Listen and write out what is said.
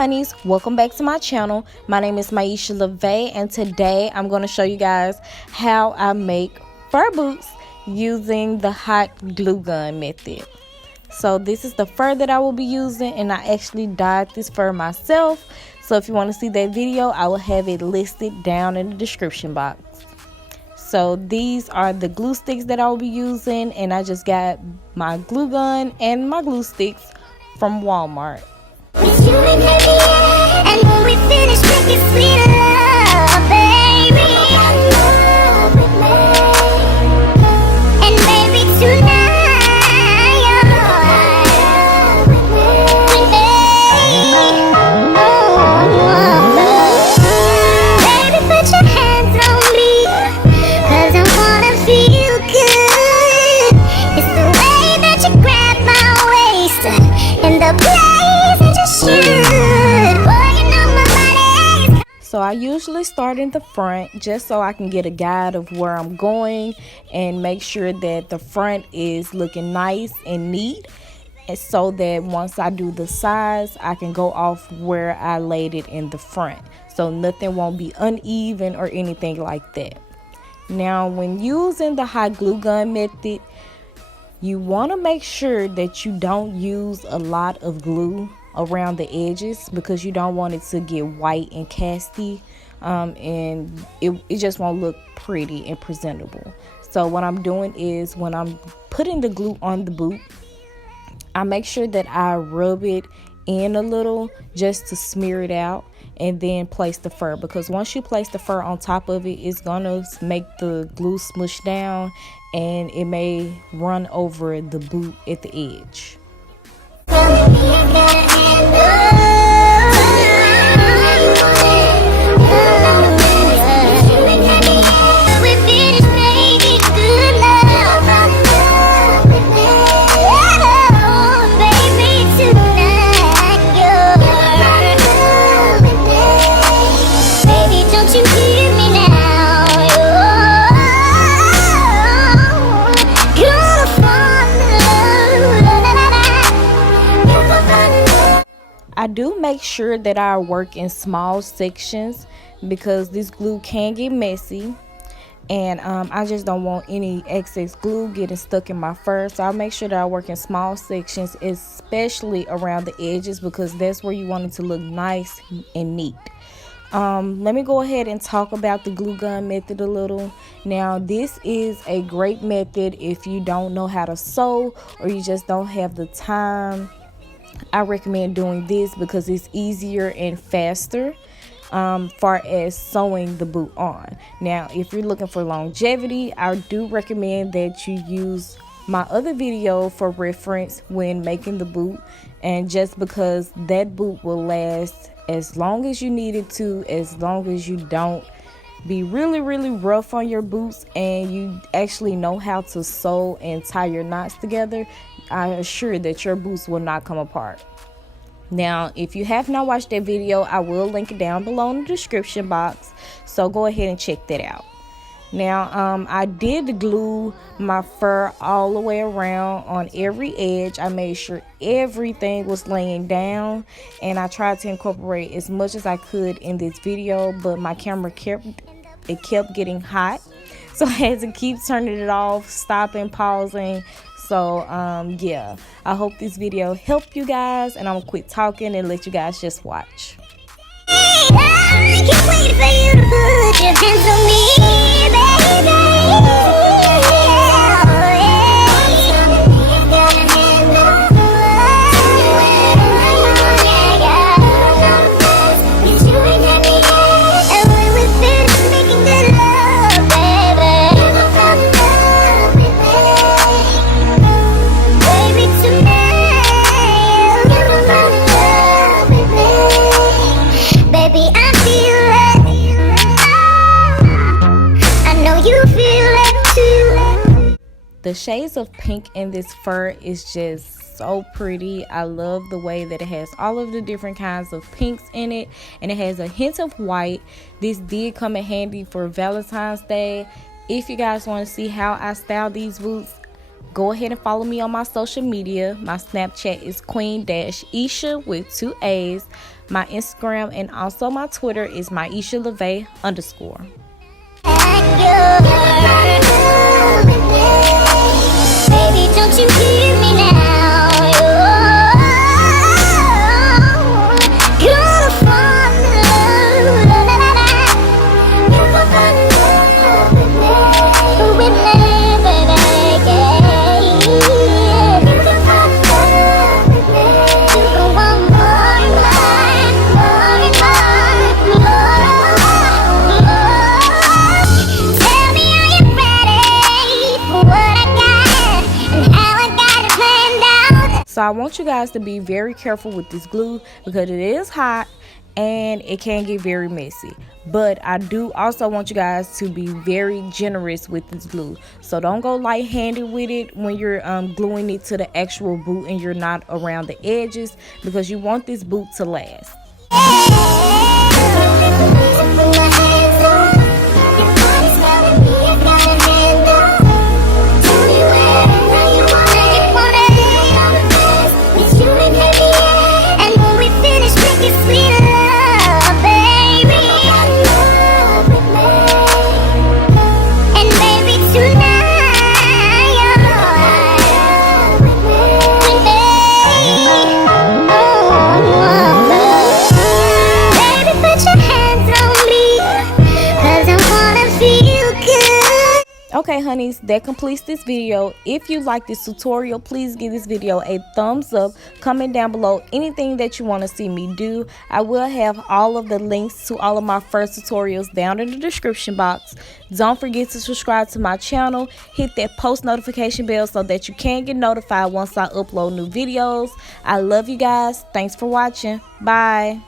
honeys, welcome back to my channel. My name is Miesha Lave, and today I'm going to show you guys how I make fur boots using the hot glue gun method. So this is the fur that I will be using, and I actually dyed this fur myself. So if you want to see that video, I will have it listed down in the description box. So these are the glue sticks that I will be using, and I just got my glue gun and my glue sticks from Walmart. It's you and me, and when we finish making sweet love, baby, love with me. And baby, tonight, love with me. Baby, put your hands on me, 'cause I wanna feel good. It's the way that you grab my waist, and the So I usually start in the front just so I can get a guide of where I'm going and make sure that the front is looking nice and neat, and so that once I do the sides, I can go off where I laid it in the front, so nothing won't be uneven or anything like that. Now when using the hot glue gun method, you want to make sure that you don't use a lot of glue around the edges, because you don't want it to get white and casty, and it just won't look pretty and presentable. So what I'm doing is, when I'm putting the glue on the boot, I make sure that I rub it in a little just to smear it out, and then place the fur, because once you place the fur on top of it, it's gonna make the glue smush down and it may run over the boot at the edge. I do make sure that I work in small sections, because this glue can get messy, and I just don't want any excess glue getting stuck in my fur. So I'll make sure that I work in small sections, especially around the edges, because that's where you want it to look nice and neat. Let me go ahead and talk about the glue gun method a little. Now this is a great method if you don't know how to sew, or you just don't have the time. I recommend doing this because it's easier and faster far as sewing the boot on. Now if you're looking for longevity, I do recommend that you use my other video for reference when making the boot, and just because that boot will last as long as you need it to, as long as you don't be really rough on your boots and you actually know how to sew and tie your knots together. I assure that your boots will not come apart. Now if you have not watched that video, I will link it down below in the description box, so go ahead and check that out. Now I did glue my fur all the way around on every edge. I made sure everything was laying down, and I tried to incorporate as much as I could in this video, but my camera kept getting hot, so I had to keep turning it off, stopping, pausing. So yeah, I hope this video helped you guys, and I'm gonna quit talking and let you guys just watch. I can't wait for you to put your hands on me, baby. The shades of pink in this fur is just so pretty. I love the way that it has all of the different kinds of pinks in it, and it has a hint of white. This did come in handy for Valentine's Day. If you guys want to see how I style these boots, Go ahead and follow me on my social media. My Snapchat is queen-isha with 2 A's. My Instagram and also my Twitter is Miesha Lave _. Baby, don't you hear me now? You're gonna fall in love. You're gonna fall in love with me, baby. You're gonna fall in love with me. You're gonna want more and more. Tell me, are you ready for what I got and how I got it planned out? So I want you guys to be very careful with this glue because it is hot and it can get very messy. But I do also want you guys to be very generous with this glue. So don't go light-handed with it when you're gluing it to the actual boot and you're not around the edges, because you want this boot to last. Okay honeys, that completes this video. If you like this tutorial, please give this video a thumbs up. Comment down below anything that you want to see me do. I will have all of the links to all of my first tutorials down in the description box. Don't forget to subscribe to my channel. Hit that post notification bell so that you can get notified once I upload new videos. I love you guys. Thanks for watching. Bye.